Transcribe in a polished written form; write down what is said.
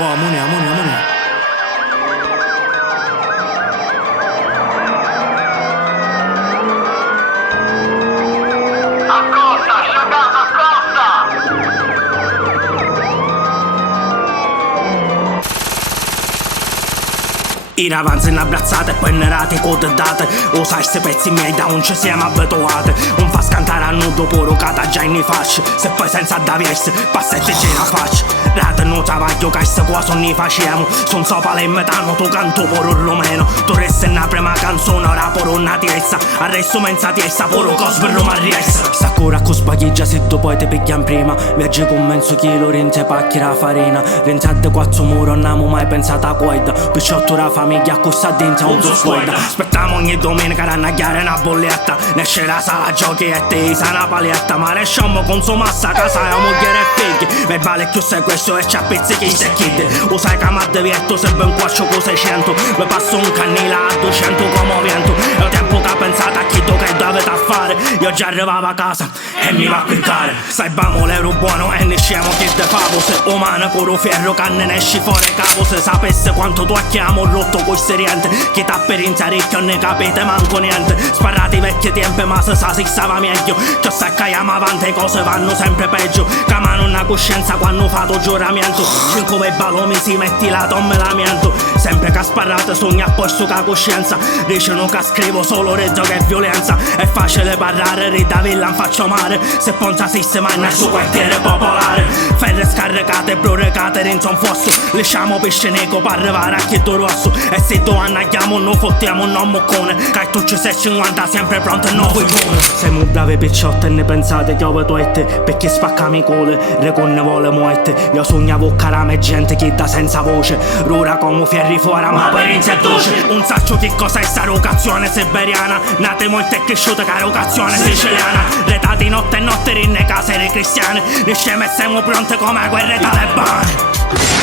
Oh, amore, amore, amore. Accosta, sciagato, accosta! In avanzo in abbrazzate e pennerate code date. O sai se pezzi miei da non ci siamo abituati. Un fa scantare a nudo puro cata già in fasce. Se poi senza da versi passetti ce la faccio. Rate non travaglio che se qua non ne facciamo. Son so pale metano tu canto puro rumeno. Tu resti in una prima canzone ora pure una tiezza. Arresto menza tiezza puro cosverlo ma riesce. Sta cura con spaghigia se tu poi ti picchiam prima. Viaggi con mezzo chilo rinze pacchi la farina. Rinzate quattro muro non abbiamo mai pensato a quaida. Picciotto la famiglia accosta dentro un squadra. Aspettiamo ogni domenica a nagliare una bolletta. Ne esce la sala giochi e te sa una paletta. Ma resciamo con sua massa casa e moglie e figli. Me vale più se questo e c'ha pezzi che se kid. O sai che m'ha devietto se ben quaccio con 600. Me passo un cannila a 200 come vento. E ho tempo che ha pensato a chi tu che dovete fare. Io già arrivavo a casa e mi va a quittare. Sai bamo l'ero buono e ne scemo che te favo. Se umano coro ferro canne ne esci fuori capo. Se sapesse quanto tu acchiamo rotto coi seriente. Chi t'ha per inzarecchio ne capite manco niente. Sparrati i vecchi tempi ma se sa si stava meglio. Che se caiamo avanti le cose vanno sempre peggio. Camano una coscienza quando fatto giuramento. Cinque balomi si metti la tomme l'amianto. Sempre che sparrate sogna a posto che coscienza. Dicono che scrivo solo rezzo che è violenza. È facile parlare, rida villa non faccio male. Se ponza sistema nel suo quartiere popolare. Ferre scaricate, brorecate, rinzo un fosso. Lasciamo pesce neco per arrivare a Chieto Rosso. E se tu annaghiamo non fottiamo non moccone. Che tu ci sei 50 sempre pronto e non vuoi buono. Siamo bravi picciotte e ne pensate che ho tuette. Perché spaccami cole, reconne vuole muette. Io sognavo carame gente che da senza voce. Rora come fierri fuori ma per in doce. Un saccio che cosa è sta rocazione siberiana. Nate molte e cresciute che rocazione siciliana. Retati notte e notte rinne case cristiane. Ne sceme siamo pronte come guerre talebane.